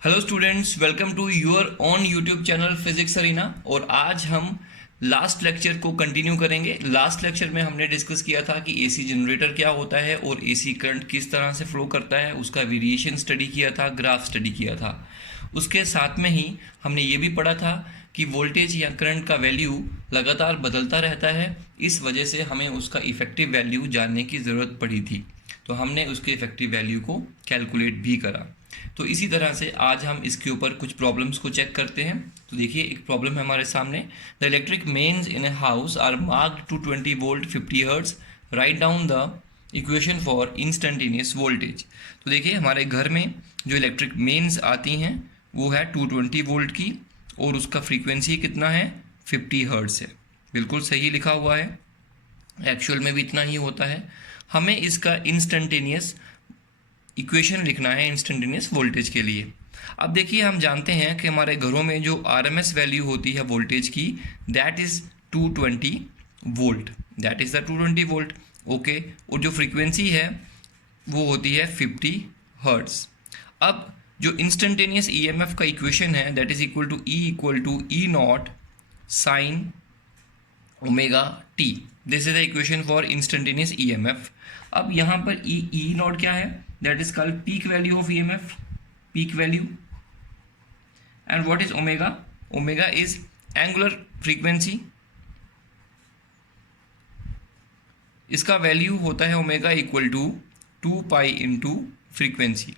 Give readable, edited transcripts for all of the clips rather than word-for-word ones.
Hello students, welcome to your own YouTube channel physics arena. और आज हम last lecture को कंटिन्यू करेंगे। लास्ट लेक्चर में हमने डिस्कस किया था कि एसी जनरेटर क्या होता है और एसी करंट किस तरह से फ्लो करता है, उसका वेरिएशन स्टडी किया था, ग्राफ स्टडी किया था। उसके साथ में ही हमने ये भी पढ़ा था कि वोल्टेज या करंट का वैल्यू लगातार बदलता रहता है, इस वजह से हमें उसका इफ़ेक्टिव वैल्यू जानने की ज़रूरत पड़ी थी। तो हमने उसके इफ़ेक्टिव वैल्यू को कैलकुलेट भी करा। तो इसी तरह से आज हम इसके ऊपर कुछ प्रॉब्लम्स को चेक करते हैं। तो देखिए, एक प्रॉब्लम है हमारे सामने। The electric mains in a house are marked to 20 volt 50 hertz. Write down the equation for instantaneous voltage. तो देखिए, हमारे घर में जो इलेक्ट्रिक मेन्स आती हैं वो है 220 वोल्ट की और उसका फ्रीक्वेंसी कितना है, 50 हर्ट्ज है। बिल्कुल सही लिखा हुआ है, एक्चुअल में भी इतना ही होता है। हमें इसका इंस्टेंटेनियस इक्वेशन लिखना है इंस्टेंटेनियस वोल्टेज के लिए। अब देखिए, हम जानते हैं कि हमारे घरों में जो आरएमएस वैल्यू होती है वोल्टेज की, that is 220 volt. That is the 220 volt. Okay, और जो फ्रीक्वेंसी है वो होती है 50 हर्ट्ज। अब जो इंस्टेंटेनियस ईएमएफ का इक्वेशन है, that is equal to E nought sine omega t. This is the equation for instantaneous EMF. अब यहाँ पर ई नॉट क्या है, that is called peak value of EMF, peak value. And what is omega? Omega is angular frequency. इसका value होता है omega equal to 2 pi into frequency.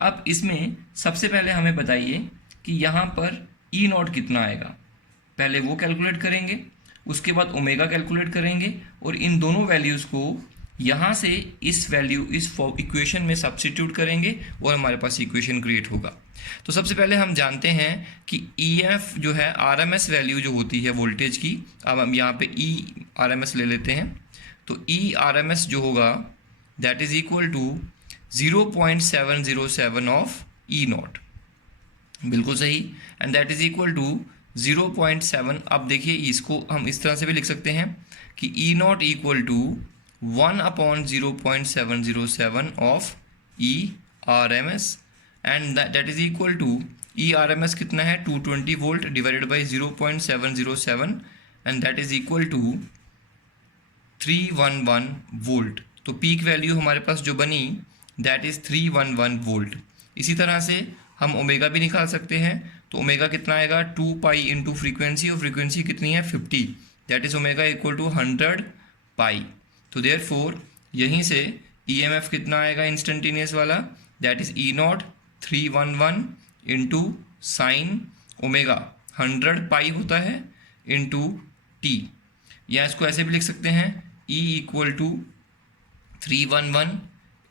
अब इसमें सबसे पहले हमें बताइए कि यहाँ पर ई नॉट कितना आएगा। पहले वो कैलकुलेट करेंगे, उसके बाद ओमेगा कैलकुलेट करेंगे और इन दोनों वैल्यूज़ को यहाँ से इस इक्वेशन में सब्स्टिट्यूट करेंगे और हमारे पास इक्वेशन क्रिएट होगा। तो सबसे पहले हम जानते हैं कि EF जो है, आरएमएस वैल्यू जो होती है वोल्टेज की। अब हम यहाँ पे आरएमएस ले लेते हैं। तो आरएमएस जो होगा, that is equal to 0.707 of E nought. बिल्कुल सही। And that is equal to 0.7। अब देखिए, इसको हम इस तरह से भी लिख सकते हैं कि E naught equal to 1/0.707 of E R M S. And that is equal to E R M S कितना है, 220 volt divided by 0.707, and that is equal to 311 volt. तो पीक वैल्यू हमारे पास जो बनी, दैट इज़ 311 वोल्ट। इसी तरह से हम ओमेगा भी निकाल सकते हैं। तो ओमेगा कितना आएगा, 2 पाई इंटू फ्रीक्वेंसी, और फ्रीक्वेंसी कितनी है, 50। That is omega equal to 100 pi. तो देयरफॉर यहीं से ईएमएफ कितना आएगा इंस्टेंटेनियस वाला, that is E nought 311 into sine omega 100 pi होता है इंटू टी। या इसको ऐसे भी लिख सकते हैं, E equal to 311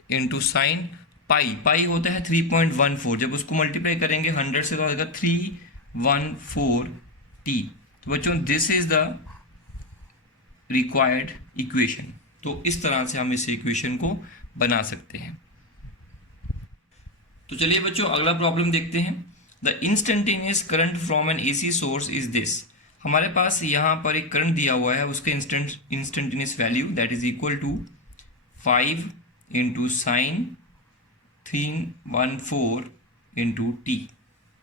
into sine pi. Pi होता है 3.14। जब उसको मल्टीप्लाई करेंगे 100 से तो आएगा 314 टी। तो बच्चों, this is the required equation. तो इस तरह से हम इस इक्वेशन को बना सकते हैं। तो चलिए बच्चों, अगला प्रॉब्लम देखते हैं। The instantaneous current from N AC source is this. हमारे पास यहाँ पर एक करंट दिया हुआ है, उसके instantaneous value that is equal to 5 into sine 314 into t.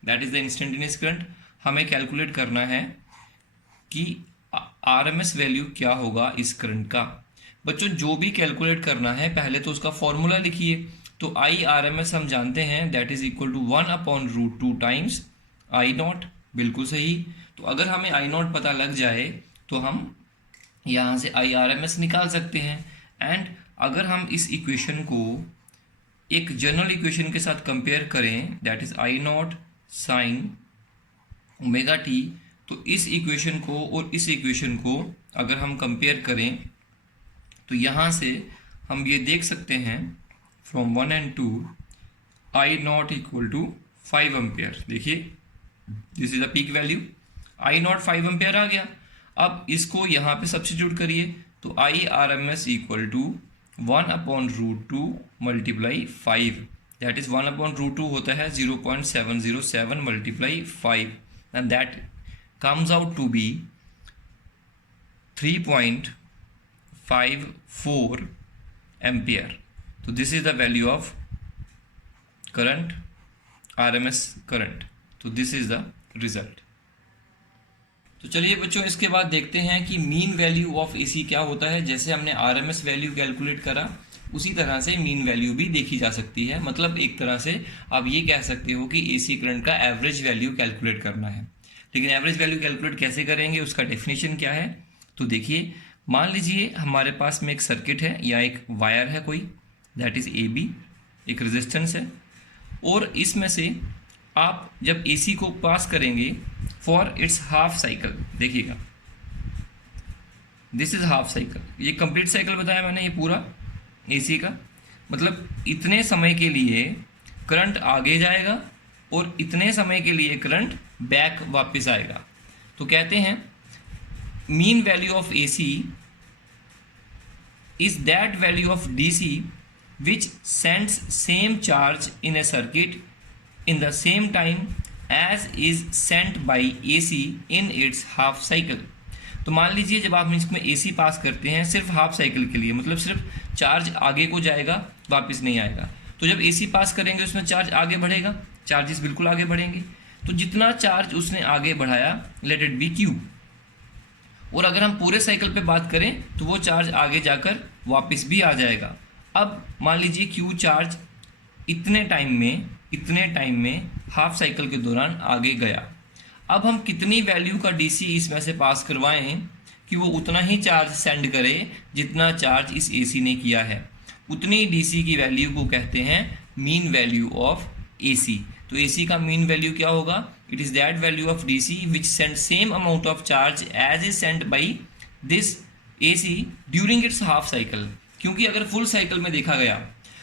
That is the instantaneous current. हमें कैलकुलेट करना है कि आरएमएस वैल्यू क्या होगा इस करंट का। बच्चों, जो भी कैलकुलेट करना है पहले तो उसका फॉर्मूला लिखिए। तो आई आर एम एस हम जानते हैं, that is equal to 1/√2 times I nought. बिल्कुल सही। तो अगर हमें आई नॉट पता लग जाए तो हम यहाँ से आई आर एम एस निकाल सकते हैं। एंड अगर हम इस इक्वेशन को एक जनरल इक्वेशन के साथ कंपेयर करें, that is I nought sine omega T, तो इस इक्वेशन को और इस इक्वेशन को अगर हम कंपेयर करें तो यहाँ से हम ये देख सकते हैं from 1 and 2 I naught equal to 5 ampere. देखिए, this is the peak value, I naught 5 ampere आ गया। अब इसको यहाँ पे सब्स्टिट्यूट करिए तो I R M S equal to 1/√2 multiply 5। That is 1/√2 होता है 0.707 multiply 5, and that comes out to be 3.54 ampere. तो this is the value of current RMS current. तो दिस इज द रिजल्ट। तो चलिए बच्चों, इसके बाद देखते हैं कि मीन वैल्यू ऑफ AC क्या होता है। जैसे हमने RMS वैल्यू कैलकुलेट करा, उसी तरह से मीन वैल्यू भी देखी जा सकती है। मतलब एक तरह से आप ये कह सकते हो कि AC करंट का एवरेज वैल्यू कैलकुलेट करना है। लेकिन एवरेज वैल्यू कैलकुलेट कैसे करेंगे, उसका डेफिनेशन क्या है? तो देखिए, मान लीजिए हमारे पास में एक सर्किट है या एक वायर है कोई, दैट इज AB, एक रेजिस्टेंस है, और इसमें से आप जब AC को पास करेंगे फॉर इट्स हाफ साइकिल, देखिएगा दिस इज हाफ साइकिल, ये कंप्लीट साइकिल बताया मैंने, ये पूरा AC का मतलब इतने समय के लिए करंट आगे जाएगा और इतने समय के लिए करंट बैक वापस आएगा। तो कहते हैं mean value of AC is that value of DC which sends same charge in a circuit in the same time as is sent by AC in its half cycle। तो मान लीजिए जब आप इसमें AC पास करते हैं सिर्फ हाफ साइकिल के लिए, मतलब सिर्फ चार्ज आगे को जाएगा वापस नहीं आएगा। तो जब AC पास करेंगे उसमें चार्ज आगे बढ़ेगा, चार्जेस बिल्कुल आगे बढ़ेंगे। तो जितना चार्ज उसने आगे बढ़ाया, लेट इट बी Q। और अगर हम पूरे साइकिल पे बात करें तो वो चार्ज आगे जाकर वापस भी आ जाएगा। अब मान लीजिए Q चार्ज इतने टाइम में हाफ साइकिल के दौरान आगे गया। अब हम कितनी वैल्यू का DC इसमें से पास करवाएं कि वो उतना ही चार्ज सेंड करे जितना चार्ज इस AC ने किया है। उतनी DC की वैल्यू को कहते हैं मीन वैल्यू ऑफ AC। तो AC का मीन वैल्यू क्या होगा? It is that value of DC which send same amount of charge as is send by this AC during its half cycle. क्योंकि अगर फुल साइकिल में देखा गया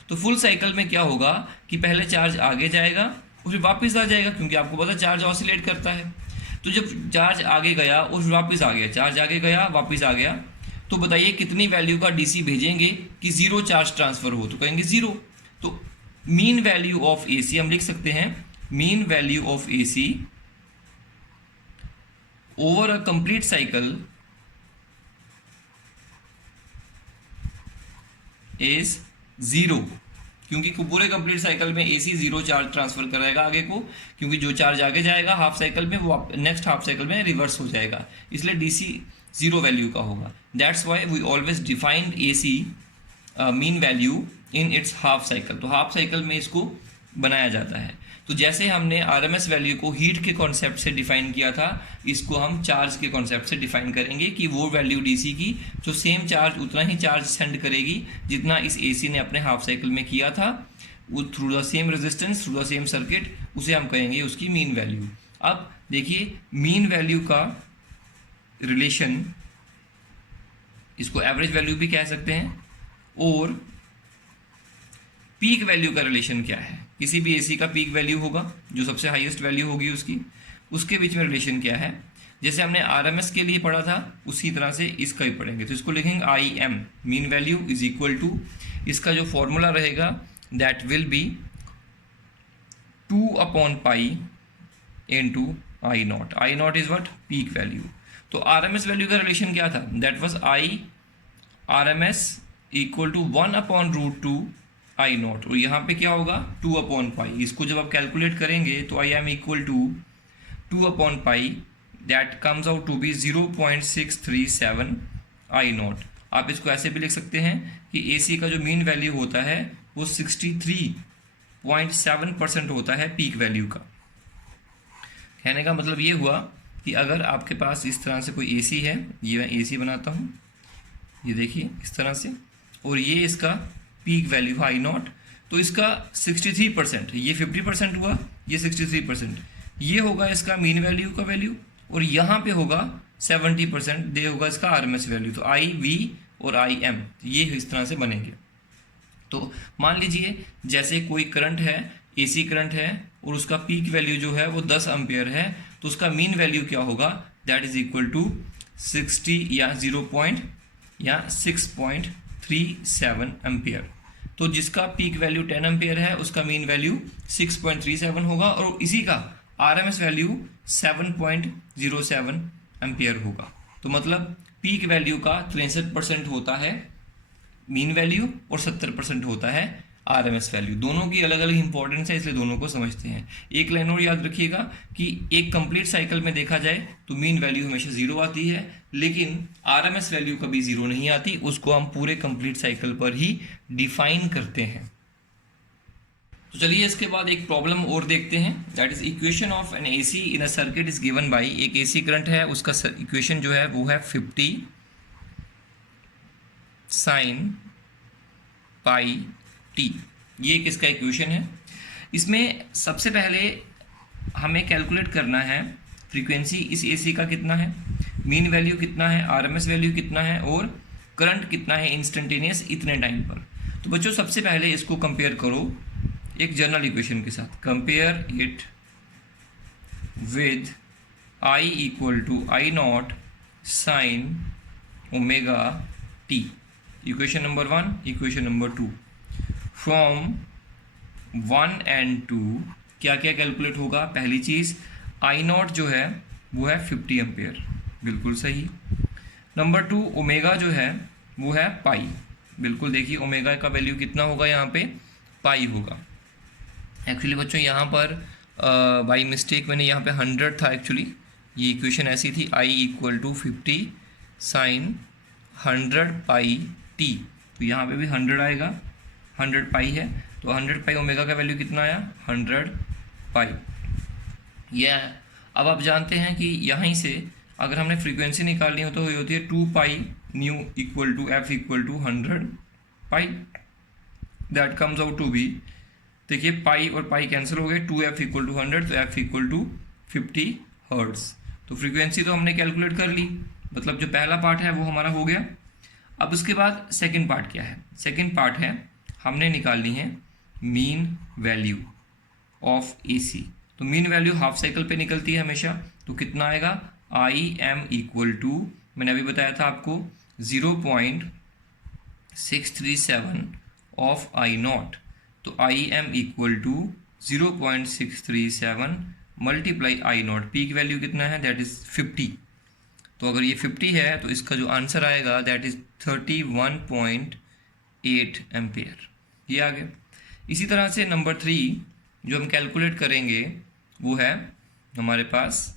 तो फुल साइकिल में क्या होगा कि पहले चार्ज आगे जाएगा और फिर वापस आ जाएगा, क्योंकि आपको पता चार्ज ऑसिलेट करता है। तो जब चार्ज आगे गया और फिर वापस आ गया, चार्ज आगे गया वापस आ गया, तो बताइए कितनी वैल्यू का DC भेजेंगे कि जीरो चार्ज ट्रांसफर हो? तो कहेंगे जीरो। तो मीन वैल्यू ऑफ AC हम लिख सकते हैं, mean value of AC over a complete cycle is zero. क्योंकि पूरे कंप्लीट साइकिल में AC जीरो चार्ज ट्रांसफर कराएगा आगे को, क्योंकि जो चार्ज आगे जाएगा हाफ साइकिल में वो नेक्स्ट हाफ साइकिल में रिवर्स हो जाएगा, इसलिए DC जीरो वैल्यू का होगा। That's why we always defined AC mean value in its half cycle. तो हाफ साइकिल में इसको बनाया जाता है। तो जैसे हमने RMS वैल्यू को हीट के कॉन्सेप्ट से डिफाइन किया था, इसको हम चार्ज के कॉन्सेप्ट से डिफाइन करेंगे कि वो वैल्यू DC की जो सेम चार्ज उतना ही चार्ज सेंड करेगी जितना इस AC ने अपने हाफ साइकिल में किया था, वो through the same resistance through the same circuit, उसे हम कहेंगे उसकी मीन वैल्यू। अब देखिए मीन वैल्यू का रिलेशन, इसको एवरेज वैल्यू भी कह सकते हैं, और पीक वैल्यू का रिलेशन क्या है? किसी भी AC का पीक वैल्यू होगा जो सबसे हाईएस्ट वैल्यू होगी उसके बीच में रिलेशन क्या है? जैसे हमने RMS के लिए पढ़ा था उसी तरह से इसका भी पढ़ेंगे। तो इसको लिखेंगे IM, mean value is equal to, इसका जो फॉर्मूला रहेगा दैट विल बी 2/पाई into I0। I0 is what? Peak value. तो RMS वैल्यू का रिलेशन क्या था? That was RMS equal to 1/√2 I0, और यहाँ पे क्या होगा? 2/पाई। इसको जब आप कैलकुलेट करेंगे तो IM इक्वल टू 2/पाई, that comes out to be 0.637 I0। आप इसको ऐसे भी लिख सकते हैं कि AC का जो मीन वैल्यू होता है वो 63.7% होता है पीक वैल्यू का। कहने का मतलब ये हुआ कि अगर आपके पास इस तरह से कोई AC है, ये मैं AC बनाता हूँ, ये देखिए इस तरह से, और ये इसका पीक वैल्यू I0, तो इसका 63%, ये 50% हुआ, ये 63%, ये होगा इसका मीन वैल्यू का वैल्यू, और यहाँ पे होगा 70%, ये होगा इसका RMS वैल्यू। तो IV और IM ये इस तरह से बनेंगे। तो मान लीजिए जैसे कोई करंट है, AC करंट है, और उसका पीक वैल्यू जो है वो 10 एम्पियर है, तो उसका मीन वैल्यू क्या होगा? दैट इज इक्वल टू 60 या 6.37 एम्पियर। तो जिसका पीक वैल्यू 10 एम्पियर है उसका मीन वैल्यू 6.37 होगा, और इसी का RMS वैल्यू 7.07 एम्पियर होगा। तो मतलब पीक वैल्यू का 63% होता है मीन वैल्यू और 70% होता है आरएमएस वैल्यू। दोनों की अलग अलग इंपॉर्टेंस है, इसलिए दोनों को समझते हैं। एक लाइन और याद रखिएगा कि एक कंप्लीट साइकिल में देखा जाए तो मीन वैल्यू हमेशा जीरो आती है, लेकिन आरएमएस वैल्यू कभी जीरो नहीं आती, उसको हम पूरे कंप्लीट साइकिल पर ही डिफाइन करते हैं। तो चलिए इसके बाद एक प्रॉब्लम और देखते हैं, that is equation of N AC in a circuit is given by, एक एसी करंट है, उसका इक्वेशन जो है वो है 50 साइन पाई टी। ये किसका इक्वेशन है? इसमें सबसे पहले हमें कैलकुलेट करना है फ्रीक्वेंसी इस एसी का कितना है, मीन वैल्यू कितना है, आरएमएस वैल्यू कितना है और करंट कितना है इंस्टेंटेनियस इतने टाइम पर। तो बच्चों सबसे पहले इसको कंपेयर करो एक जनरल इक्वेशन के साथ, compare it with I equal to I nought sine omega t. Equation number 1, equation number 2। From 1 and 2 क्या क्या कैलकुलेट होगा? पहली चीज़ आई नॉट जो है वो है 50 एम्पेयर, बिल्कुल सही। नंबर 2 ओमेगा जो है वो है पाई, बिल्कुल देखिए ओमेगा का वैल्यू कितना होगा यहाँ पे, पाई होगा। एक्चुअली बच्चों यहाँ पर बाई मिस्टेक मैंने यहाँ पे 100 था, एक्चुअली ये इक्वेशन ऐसी थी, I equal to 50 sine 100 pi T, तो यहाँ पे भी 100 आएगा, 100 पाई है तो 100 पाई ओमेगा का वैल्यू कितना आया, 100 पाई। यह अब आप जानते हैं कि यहाँ से अगर हमने फ्रीक्वेंसी निकालनी हो तो ये होती है 2 pi nu equal to F equal to 100 pi, that comes out to be, देखिए पाई और पाई कैंसिल हो गए, 2f इक्वल टू 100 तो f इक्वल टू 50 हर्ट्ज। तो फ्रीक्वेंसी तो हमने कैलकुलेट कर ली, मतलब जो पहला पार्ट है वो हमारा हो गया। अब उसके बाद सेकंड पार्ट क्या है? सेकंड पार्ट है हमने निकालनी है मीन वैल्यू ऑफ एसी। तो मीन वैल्यू हाफ साइकिल पे निकलती है हमेशा, तो कितना आएगा, आई एम इक्वल टू, मैंने अभी बताया था आपको 0.637 ऑफ आई नॉट, तो I M equal to 0.637 multiply I nought, peak value कितना है, दैट इज 50। तो अगर ये 50 है तो इसका जो आंसर आएगा दैट इज 31.8 एम्पेयर, ये आ गया। इसी तरह से नंबर 3 जो हम कैलकुलेट करेंगे वो है हमारे पास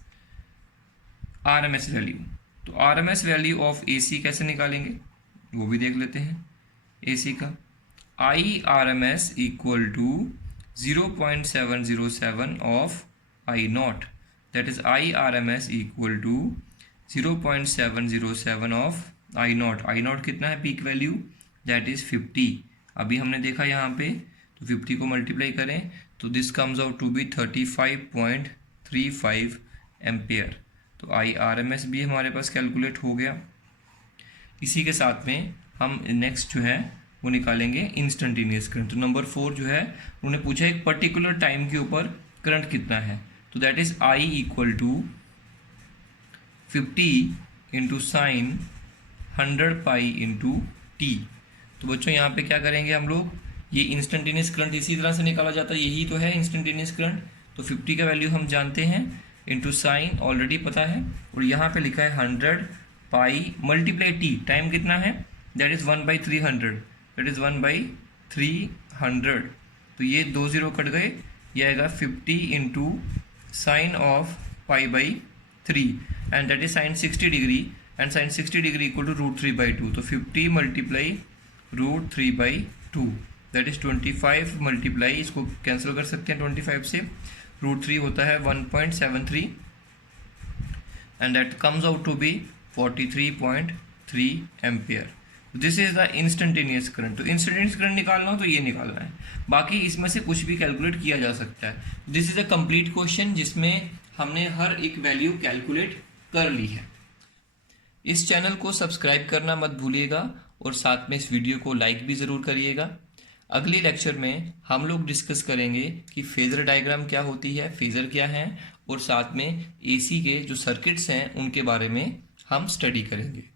आरएमएस वैल्यू। तो आरएमएस वैल्यू ऑफ एसी कैसे निकालेंगे वो भी देख लेते हैं। एसी का I R M S equal to 0.707 of I nought, that is I R M S equal to 0.707 of I nought. I nought कितना है पीक वैल्यू, दैट इज 50। अभी हमने देखा यहाँ पे, तो 50 को मल्टीप्लाई करें तो this comes out to be 35.35 ampere. तो आई आर एम एस भी हमारे पास कैलकुलेट हो गया। इसी के साथ में हम नेक्स्ट जो है वो निकालेंगे इंस्टेंटेनियस करंट। तो नंबर 4 जो है उन्होंने पूछा एक पर्टिकुलर टाइम के ऊपर करंट कितना है, तो that is I equal to 50 into sine 100 pi into t. तो बच्चों यहाँ पे क्या करेंगे हम लोग, ये इंस्टेंटेनियस करंट इसी तरह से निकाला जाता है, यही तो है इंस्टेंटेनियस करंट। तो 50 का वैल्यू हम जानते हैं, इंटू साइन ऑलरेडी पता है, और यहाँ पे लिखा है 100 पाई मल्टीप्लाई टी, टाइम कितना है, दैट इज़ 1/300, दैट इज़ 1/300। तो ये 2 0 कट गए, ये आएगा 50 into sine of pi by 3 and that is sine 60 degree and sine 60 degree equal to √3/2। तो 50 मल्टीप्लाई √3/2 दैट इज 25 मल्टीप्लाई, इसको कैंसिल कर सकते हैं 25 से, √3 होता है 1.73 and that comes out to be 43.3 ampere. This is the instantaneous current. तो instantaneous current निकालना हो तो ये निकालना है, बाकी इसमें से कुछ भी कैलकुलेट किया जा सकता है। This is a complete question जिसमें हमने हर एक वैल्यू कैलकुलेट कर ली है। इस चैनल को सब्सक्राइब करना मत भूलिएगा और साथ में इस वीडियो को लाइक भी ज़रूर करिएगा। अगले लेक्चर में हम लोग डिस्कस करेंगे कि फेजर डायग्राम क्या होती है, फेजर क्या है, और साथ में एसी के जो सर्किट्स हैं उनके बारे में हम स्टडी करेंगे।